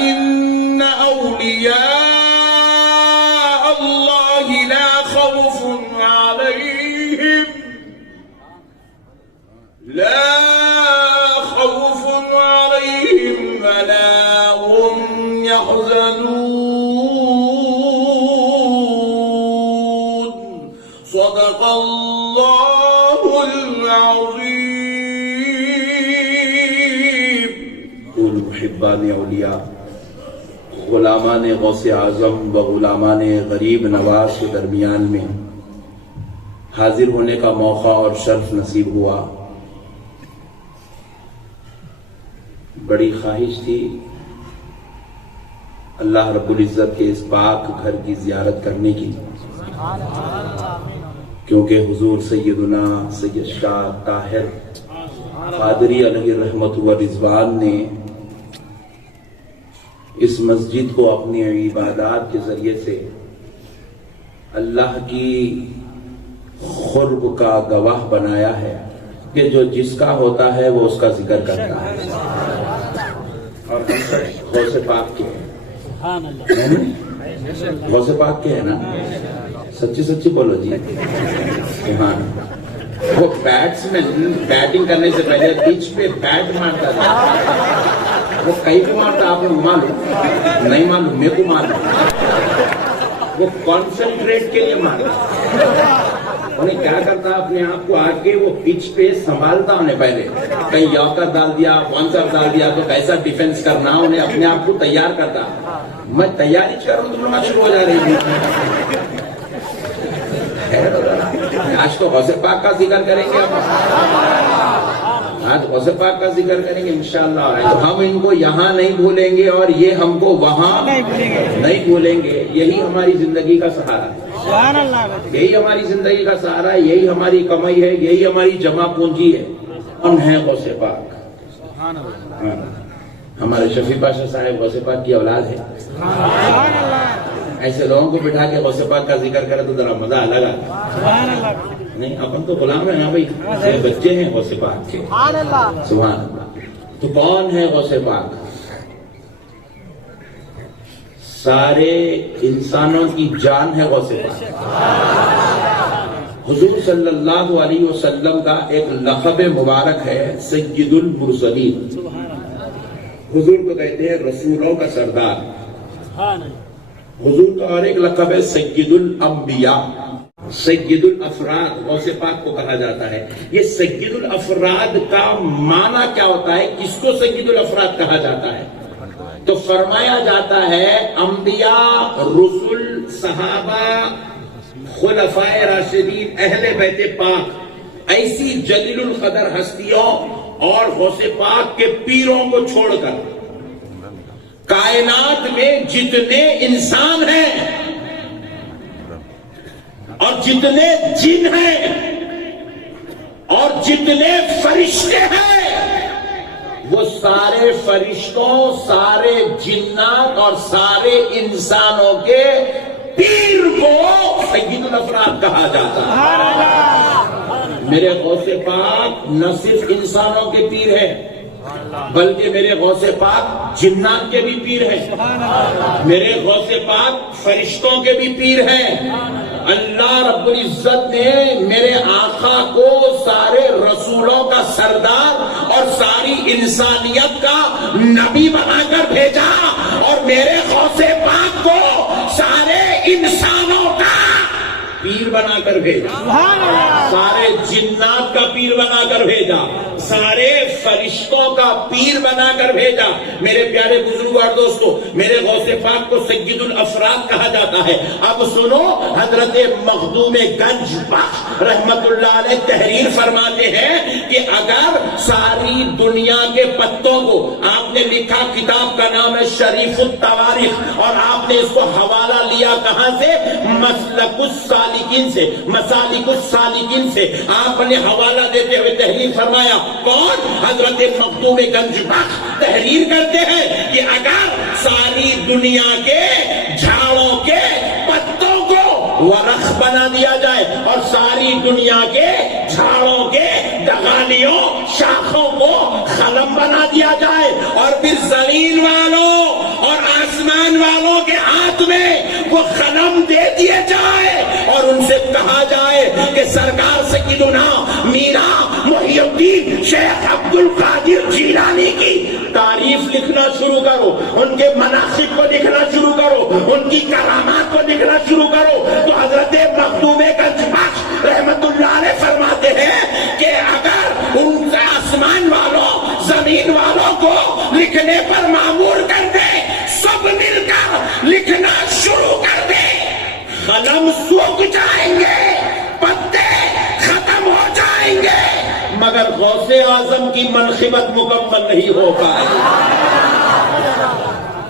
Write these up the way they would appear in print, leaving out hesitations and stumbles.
إن أولياء الله لا خوف عليهم ولا هم يحزنون صدق الله العظيم. محبان اولیاء، غلامان غوث اعظم و غلامان غریب نواز کے درمیان میں حاضر ہونے کا موقع اور شرف نصیب ہوا. بڑی خواہش تھی اللہ رب العزت کے اس پاک گھر کی زیارت کرنے کی، کیونکہ حضور سیدنا سید شاہ طاہر قادری علیہ رحمت و رضوان نے اس مسجد کو اپنی عبادات کے ذریعے سے اللہ کی قرب کا گواہ بنایا ہے کہ جو جس کا ہوتا ہے وہ اس کا ذکر کرتا ہے. اور غوث پاک کے غوث پاک کے ہے نا؟ سچی سچی بولو جی. ہاں، وہ بیٹسمین بیٹنگ کرنے سے پہلے پچ پہ بیٹ مارتا تھا. وہ کہیں کو مارتا آپ کو معلوم نہیں؟ معلوم میرے کو معلوم. وہ کانسنٹریٹ کے لیے مارتا. انہیں کیا کرتا اپنے آپ کو آگے وہ پچ پہ سنبھالتا. انہیں پہلے کہیں یارکر ڈال دیا، بانسر ڈال دیا تو کیسا ڈیفنس کرنا، انہیں اپنے آپ کو تیار کرتا. میں تیاری کروں تو میں شروع ہو جا رہی ہوں. آج تو غوث پاک کا ذکر کریں گے، آج غوث پاک کا ذکر کریں گے انشاءاللہ. ہم ان کو یہاں نہیں بھولیں گے اور یہ ہم کو وہاں نہیں بھولیں گے. یہی ہماری زندگی کا سہارا ہے، یہی ہماری زندگی کا سہارا ہے، یہی ہماری کمائی ہے، یہی ہماری جمع پونجی ہے. ہم ہیں غوث پاک. ہمارے شفیع پاشا صاحب غوث پاک کی اولاد ہے. ایسے لوگوں کو بٹھا کے غوث پاک کا ذکر کرے تو ذرا مزہ الگ آتا. نہیں، اپن تو غلام ہے نا بھائی، بچے ہیں غوث پاک کے. سبحان اللہ. تو کون ہے غوث پاک؟ سارے انسانوں کی جان ہے غوث پاک. حضور صلی اللہ علیہ وسلم کا ایک لقب مبارک ہے سید المرسلین. حضور کو کہتے ہیں رسولوں کا سردار. حضور کا اور ایک لقب ہے سید الانبیاء، سید الافراد. غوث پاک کو کہا جاتا ہے. یہ سید الافراد کا معنی کیا ہوتا ہے؟ کس کو سید الافراد کہا جاتا ہے؟ تو فرمایا جاتا ہے انبیاء، رسول، صحابہ، خلفائے راشدین، اہل بیت پاک، ایسی جلیل القدر ہستیوں اور غوث پاک کے پیروں کو چھوڑ کر کائنات میں جتنے انسان ہیں اور جتنے جن ہیں اور جتنے فرشتے ہیں، وہ سارے فرشتوں، سارے جنات اور سارے انسانوں کے پیر کو سید الافراد کہا جاتا ہے. میرے غوث پاک نہ صرف انسانوں کے پیر ہیں بلکہ میرے غوث پاک جنات کے بھی پیر ہیں، میرے غوث پاک فرشتوں کے بھی پیر ہیں. اللہ رب العزت نے میرے آقا کو سارے رسولوں کا سردار اور ساری انسانیت کا نبی بنا کر بھیجا، اور میرے غوث پاک کو سارے انسانوں کا پیر بنا کر بھیجا، سارے جنات کا پیر بنا کر بھیجا، سارے فرشتوں کا پیر بنا کر بھیجا. میرے پیارے بزرگوں اور دوستو، میرے غوث پاک کو سید الافراد کہا جاتا ہے. اب سنو، حضرت مخدوم گنج بخش رحمت اللہ علیہ تحریر فرماتے ہیں کہ اگر ساری دنیا کے پتوں کو، آپ نے لکھا کتاب کا نام ہے شریف التواریخ، اور آپ نے اس کو حوالہ لیا کہاں سے؟ مسلک السالکین سے، مسالک السالکین سے. آپ نے حوالہ دیتے ہوئے تحریر فرمایا. کون؟ حضرت مخدوم گنج بخش تحریر کرتے ہیں کہ اگر ساری دنیا کے جھاڑوں کے پتوں کو ورق بنا دیا جائے اور ساری دنیا کے جھاڑوں کے ڈغالیوں، شاخوں کو قلم بنا دیا جائے اور ان سے کہا جائے کہ سرکار سیدنا میرا محی الدین شیخ عبد القادر جیلانی کی تعریف لکھنا شروع کرو، ان کے مناقب کو لکھنا شروع کرو، ان کی کرامات کو لکھنا شروع کرو، تو حضرت مخدوم گنج بخش رحمت اللہ علیہ فرماتے ہیں کہ اگر ان آسمان والوں زمین والوں کو لکھنے پر معمور کر دے، سب مل کر لکھنا شروع کر دے، قلم سوکھ جائیں گے، پتے ختم ہو جائیں گے، مگر غوث اعظم کی منقبت مکمل نہیں ہو پائے،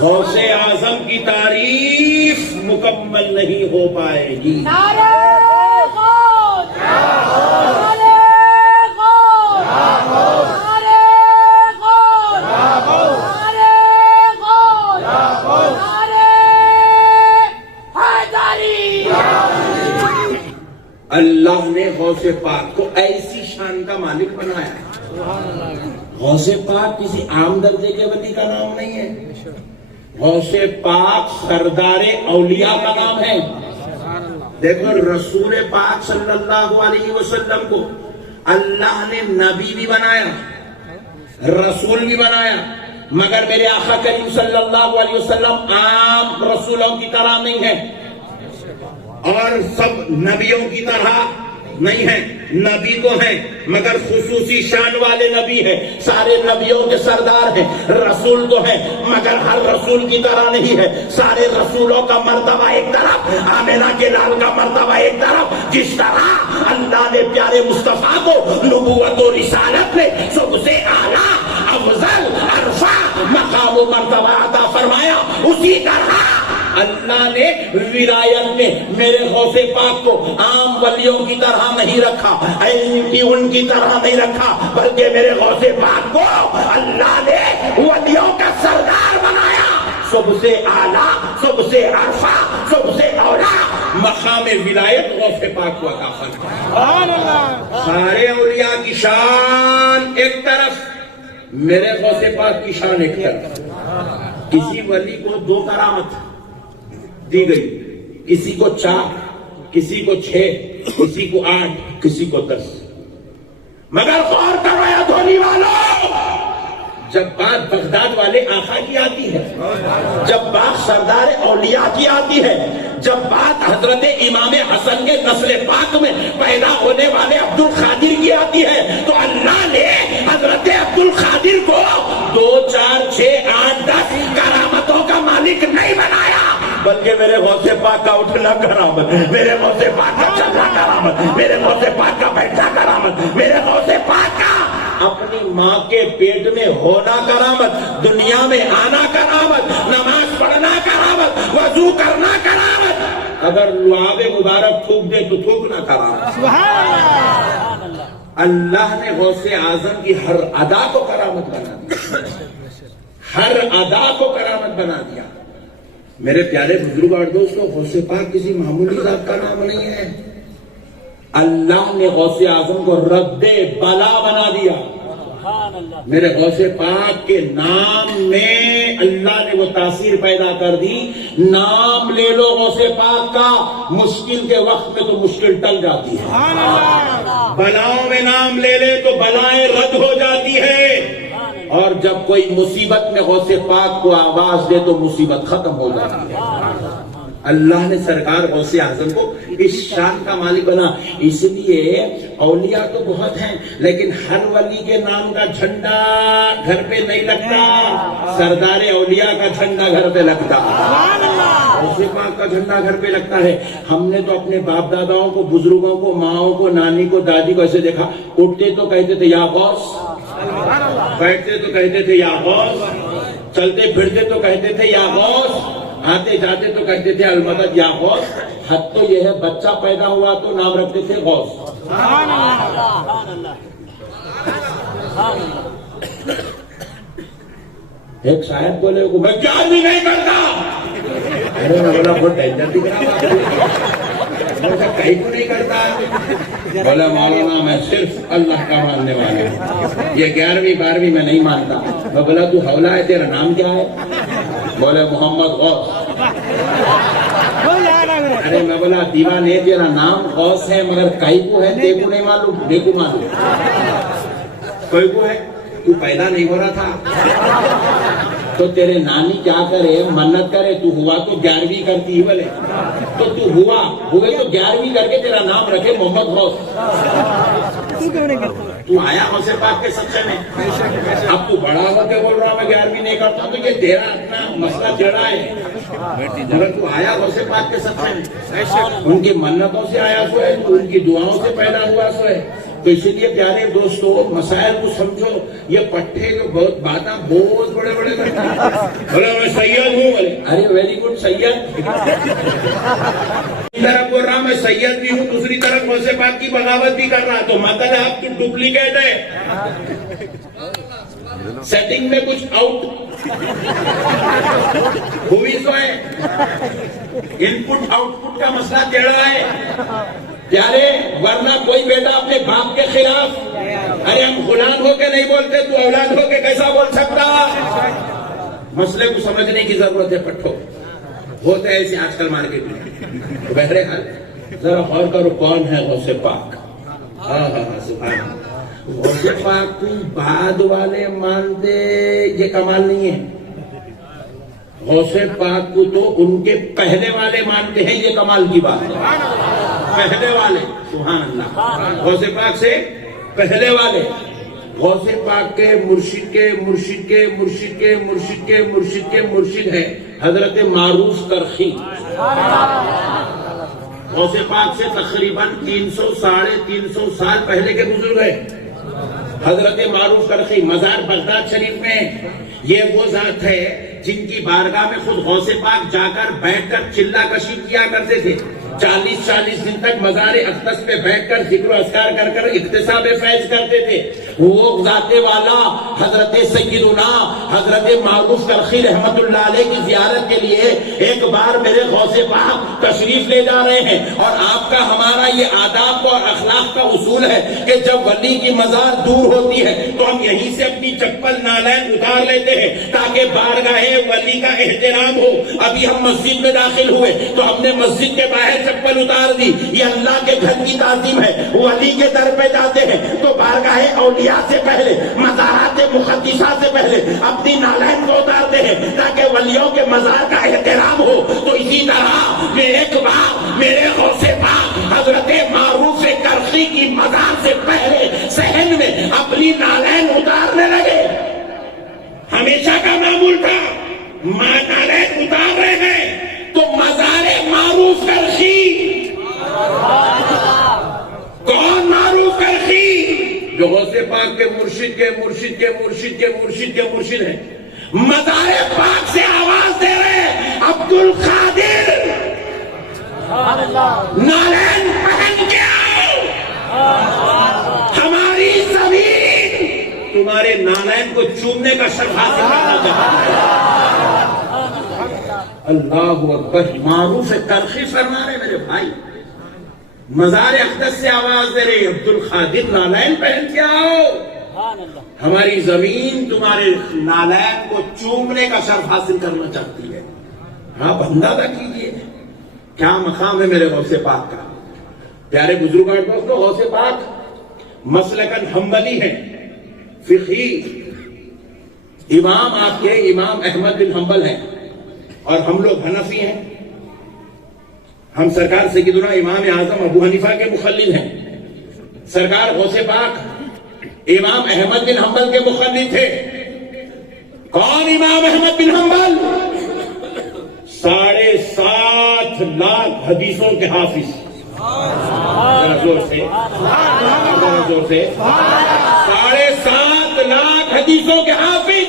غوث اعظم کی تعریف مکمل نہیں ہو پائے گی۔ نعرہ غوث، نعرہ غوث، نعرہ غوث، نعرہ غوث، نعرہ حیدری۔ اللہ نے غوث پاک کو ایسی شان کا مالک بنایا۔ غوث پاک کسی عام درجے کے ولی کا نام نہیں ہے، غوث پاک سردار اولیاء کا نام ہے۔ دیکھو رسول پاک صلی اللہ علیہ وسلم کو اللہ نے نبی بھی بنایا، رسول بھی بنایا، مگر میرے آقا کریم صلی اللہ علیہ وسلم عام رسولوں کی طرح نہیں ہے اور سب نبیوں کی طرح نہیں ہے، نبی تو ہیں مگر خصوصی شان والے نبی ہیں، سارے نبیوں کے سردار ہیں، رسول تو ہیں مگر ہر رسول کی طرح نہیں ہے، سارے رسولوں کا مرتبہ ایک طرف، آمنہ کے لال کا مرتبہ ایک طرف، جس طرح اللہ نے پیارے مصطفیٰ کو نبوت و رسالت میں سب سے اعلیٰ افضل عرفہ مقام و مرتبہ عطا فرمایا، اسی طرح اللہ نے ولایت میں میرے غوث پاک کو عام ولیوں کی طرح نہیں رکھا، ان کی طرح نہیں رکھا، بلکہ میرے غوث پاک کو اللہ نے ولیوں کا سردار بنایا، سب سے اعلیٰ، سب سے عرفہ، سب سے اولیٰ مقام ولایت غوث پاک کو عطا فرمایا۔ سارے اولیاء کی شان ایک طرف، میرے غوث پاک کی شان ایک طرف۔ کسی ولی کو 2 کرامت دی گئی، کسی کو 4، کسی کو 6، کسی کو 8، کسی کو 10، مگر غور کرو یا دھونی والوں، جب بات بغداد والے آقا کی آتی ہے، جب بات سردار اولیاء کی آتی ہے، جب بات حضرت امام حسن کے نسل پاک میں پیدا ہونے والے عبد القادر کی آتی ہے، تو اللہ نے حضرت عبد القادر کو 2، 4، 6، 8، 10 کرامتوں کا مالک نہیں بنایا، بلکہ میرے غوث پاک کا اٹھنا کرامت، میرے غوث پاک کا چلنا کرامت، میرے غوث پاک کا بیٹھنا کرامت، میرے غوث پاک کا اپنی ماں کے پیٹ میں ہونا کرامت، دنیا میں آنا کرامت، نماز پڑھنا کرامت، وضو کرنا کرامت، اگر لعاب مبارک تھوک دے تو تھوکنا کرامت۔ اللہ نے غوث اعظم کی ہر ادا کو کرامت بنا دیا، ہر ادا کو کرامت بنا دیا۔ میرے پیارے بزرگ اور دوستو، غوث پاک کسی معمولی ذات کا نام نہیں ہے، اللہ نے غوث اعظم کو رد بلا بنا دیا۔ میرے غوث پاک کے نام میں اللہ نے وہ تاثیر پیدا کر دی، نام لے لو غوث پاک کا، مشکل کے وقت میں تو مشکل ٹل جاتی ہے، بلاؤں میں نام لے لے تو بلائیں رد ہو جاتی ہے، اور جب کوئی مصیبت میں غوث پاک کو آواز دے تو مصیبت ختم ہو جاتی ہے۔ اللہ نے سرکار غوث اعظم کو اس شان کا مالک بنا، اس لیے اولیاء تو بہت ہیں لیکن ہر ولی کے نام کا جھنڈا گھر پہ نہیں لگتا، سردار اولیاء کا جھنڈا گھر پہ لگتا، غوث پاک کا جھنڈا گھر پہ لگتا ہے۔ ہم نے تو اپنے باپ داداؤں کو، بزرگوں کو، ماؤں کو، نانی کو، دادی کو ایسے دیکھا، اٹھتے تو کہتے تھے یا غوث، بیٹھتے تو کہتے تھے یا غوث، چلتے پھرتے تو کہتے تھے یا غوث، آتے جاتے تو کہتے تھے المدد یا غوث، حد تو یہ ہے بچہ پیدا ہوا تو نام رکھتے تھے غوث۔ ایک شاعر بولے میں پیار بھی نہیں کرتا، بولا بہت ڈینجر دکھ رہا، کہیں کو نہیں کرتا، بولا مولانا میں صرف اللہ کا ماننے والا ہوں، یہ 11ویں 12ویں میں نہیں مانتا۔ میں بولا تو حوالہ ہے، تیرا نام کیا ہے؟ بولے محمد غوث۔ ارے میں بولا دیوانے تیرا نام غوث ہے مگر کئی کو ہے دیکھو نہیں معلوم، دیکھو معلوم کوئی کو ہے، تو پیدا نہیں ہو رہا تھا تو تیرے نانی کیا کرے منت کرے، تو ہوا تو 11ویں کرتی ہے بولے، تو تو ہوئے تو 11ویں کر کے تیرا نام رکھے محمد غوث، تو آیا غوث پاک کے سچے میں، اب تو بڑا ہو کے بول رہا میں 11ویں نہیں کرتا، تو یہ تیرا اپنا مسئلہ جڑا ہے، مگر تو آیا غوث پاک کے سچے میں، ان کی منتوں سے آیا سو ہے، تو ان کی دعاؤں سے پیدا ہوا سو ہے، تو اسی لیے پیارے دوستو مسائل کو سمجھو، یہ پٹھے جو بہت باتیں بہت بڑے بڑے کرتے ہیں، بولے میں سید ہوں، بولے ارے ویری گڈ سید، ایک طرف بول رہا میں سید بھی ہوں، دوسری طرف غوث پاک کی بغاوت بھی کر رہا، تو مطلب آپ کی ڈپلیکیٹ ہے، سیٹنگ میں کچھ آؤٹ ہوئی سو ہے، ان پٹ آؤٹ پٹ کا مسئلہ ٹیڑھا ہے پیارے، ورنہ کوئی بیٹا اپنے باپ کے خلاف، ارے ہم غلام ہو کے نہیں بولتے، تو اولاد ہو کے کیسا بول سکتا؟ مسئلے کو سمجھنے کی ضرورت ہے پٹھو، ہوتا ہے ایسے آج کل مارکیٹ میں، بہرحال ذرا غور کرو کون ہے غوث پاک، ہاں سبحان اللہ، غوث پاک کو بعد والے مانتے یہ کمال نہیں ہے، غوث پاک کو تو ان کے پہلے والے مانتے ہیں، یہ کمال کی بات ہے، پہلے والے، سبحان اللہ، غوث پاک سے پہلے والے، غوث پاک کے مرشد کے مرشد کے مرشد کے مرشد کے مرشد کے مرشد ہے حضرت معروف کرخی، غوث پاک سے تقریباً 300-350 سال پہلے کے بزرگ ہیں، حضرت معروف کرخی مزار بغداد شریف میں، یہ وہ ذات ہے جن کی بارگاہ میں خود غوث پاک جا کر بیٹھ کر چلہ کشی کیا کرتے تھے، 40 دن تک مزار اقدس پہ بیٹھ کر ذکر و اذکار کر کر اکتساب فیض کرتے تھے، وہ ذات والا حضرت سیدنا حضرت معروف کرخی رحمت اللہ علیہ کی زیارت کے لیے ایک بار میرے غوث پاک تشریف لے جا رہے ہیں، اور آپ کا ہمارا یہ آداب اور اخلاق کا اصول ہے کہ جب ولی کی مزار دور ہوتی ہے تو ہم یہیں سے اپنی چپل نالین اتار لیتے ہیں تاکہ بارگاہ ولی کا احترام ہو۔ ابھی ہم مسجد میں داخل ہوئے تو ہم نے مسجد کے باہر چپل اتار دی، یہ اللہ کے گھر کی تعظیم ہے، ولی کے در پہ جاتے ہیں تو بارگاہ اولیاء سے پہلے، مزارات مقدسہ سے پہلے اپنی نالین کو اتارتے ہیں تاکہ ولیوں کے مزار کا احترام ہو۔ تو اسی طرح میں ایک بار میرے غوث پاک حضرت معروف کرخی کی مزار سے پہلے صحن میں اپنی نالین اتارنے لگے، ہمیشہ کا معمول تھا نالین اتار رہے ہیں تو مزار معروف کرخی، کون معروف کرخی؟ جو غوث پاک کے مرشد کے مرشد کے مرشد کے مرشد کے مرشد ہیں، مزار پاک سے آواز دے رہے ہیں عبد القادر نالین پہن کے آؤ، ہماری زمین تمہارے نالین کو چومنے کا شرف حاصل کرنا چاہتا ہے۔ اللہ اکبر، معروف کرخی فرما رہے میرے بھائی، مزار اقدس سے آواز دے رہے عبد القادر نالین پہن کے آؤ، ہماری زمین تمہارے نالین کو چومنے کا شرف حاصل کرنا چاہتی ہے۔ آپ اندازہ کیجئے کیا مقام ہے میرے غوث پاک کا۔ پیارے بزرگان دوستو، غوث پاک مسلکن حنبلی ہیں، فقہی امام، آپ کے امام احمد بن حنبل ہیں، اور ہم لوگ حنفی ہیں، ہم سرکار سیدنا امام اعظم ابو حنیفہ کے مخلد ہیں۔ سرکار غوث پاک امام احمد بن حنبل کے مخلد تھے۔ کون امام احمد بن حنبل؟ 7.5 لاکھ حدیثوں کے حافظ، زور سے 7.5 لاکھ حدیثوں کے حافظ۔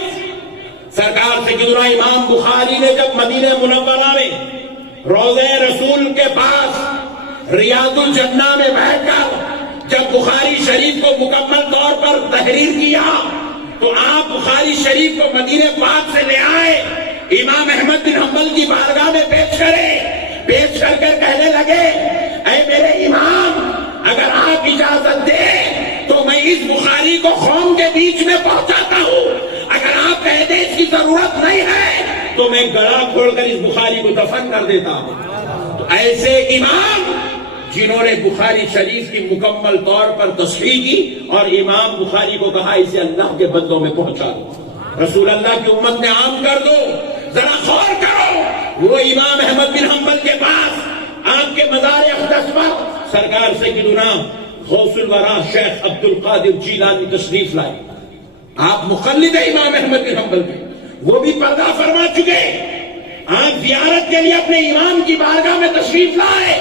سرکار سیدنا امام بخاری نے جب مدینہ منورہ میں روضہ رسول کے پاس ریاض الجنہ میں بیٹھ کر جب بخاری شریف کو مکمل طور پر تحریر کیا تو آپ بخاری شریف کو مدینہ پاک سے لے آئے، امام احمد بن حنبل کی بارگاہ میں پیش کرے، پیش کر کر کہنے لگے اے میرے امام، اگر آپ اجازت دیں تو میں اس بخاری کو قوم کے بیچ میں پہنچاتا ہوں، اگر آپ کہتے اس کی ضرورت نہیں ہے تو میں گڑھا کھوڑ کر اس بخاری کو دفن کر دیتا ہوں۔ تو ایسے امام جنہوں نے بخاری شریف کی مکمل طور پر تصحیح کی اور امام بخاری کو کہا اسے اللہ کے بندوں میں پہنچا دو، رسول اللہ کی امت میں عام کر دو، ذرا غور کرو۔ وہ امام احمد بن حنبل کے پاس آپ کے مزار اقدس پر سرکار سیدنا غوث الورا شیخ عبد القادر جیلانی تشریف لائے۔ آپ مقلد ہیں امام احمد بن حنبل کے، وہ بھی پردہ فرما چکے۔ آپ زیارت کے لیے اپنے امام کی بارگاہ میں تشریف لائے،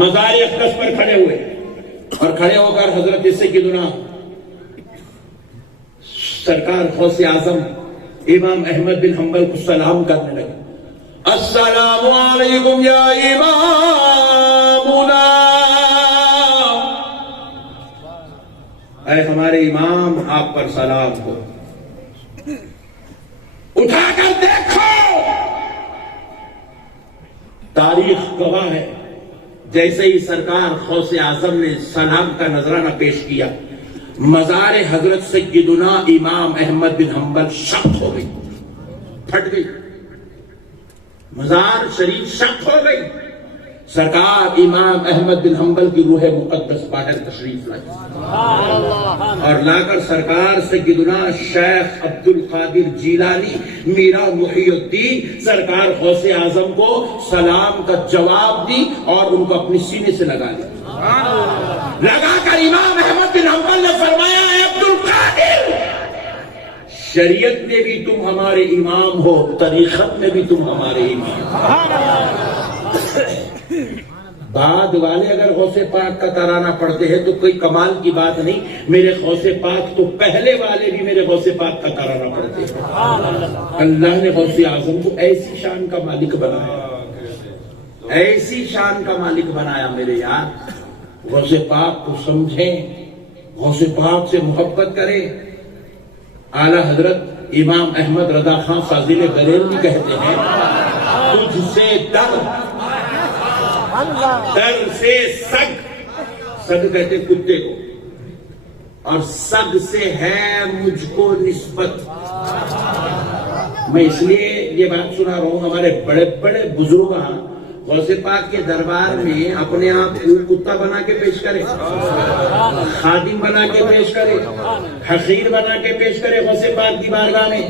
مزار اقدس پر کھڑے ہوئے اور کھڑے ہو کر حضرت سیدنا سرکار غوث اعظم امام احمد بن حنبل کو سلام کرنے لگے۔ السلام علیکم یا امامنا، اے ہمارے امام آپ پر سلام ہو۔ اٹھا کر دیکھو، تاریخ گواہ ہے، جیسے ہی سرکار غوث اعظم نے سلام کا نذرانہ پیش کیا، مزار حضرت سیدنا امام احمد بن حنبل شق ہو گئی، پھٹ گئی، مزار شریف شق ہو گئی۔ سرکار امام احمد بن حنبل کی روح مقدس باہر تشریف لائی اور لا کر سرکار سیدنا شیخ عبد القادر جیلانی میرا محی الدین سرکار غوث اعظم کو سلام کا جواب دی اور ان کو اپنی سینے سے لگا لیا۔ لگا کر امام احمد بن حنبل نے فرمایا، اے عبد القادر، شریعت میں بھی تم ہمارے امام ہو، طریقت میں بھی تم ہمارے امام ہو۔ بعد والے اگر غوث پاک کا ترانہ پڑھتے ہیں تو کوئی کمال کی بات نہیں، میرے غوث پاک تو پہلے والے بھی میرے غوث پاک کا ترانہ پڑھتے ہیں۔ اللہ نے غوث اعظم کو ایسی شان کا مالک بنایا، ایسی شان کا مالک بنایا میرے یار۔ غوث پاک کو سمجھیں، غوث پاک سے محبت کریں۔ اعلیٰ حضرت امام احمد رضا خان فاضل بریلوی کہتے ہیں، تجھ سے در سے سگ، سگ کہتے کتے کو، اور سگ سے ہے مجھ کو نسبت۔ میں اس لیے یہ بات سنا رہا ہوں، ہمارے بڑے بڑے بزرگ غوث پاک کے دربار میں اپنے آپ کو کتا بنا کے پیش کرے، خادم بنا کے پیش کرے، حقیر بنا کے پیش کرے غوث پاک کی بارگاہ میں،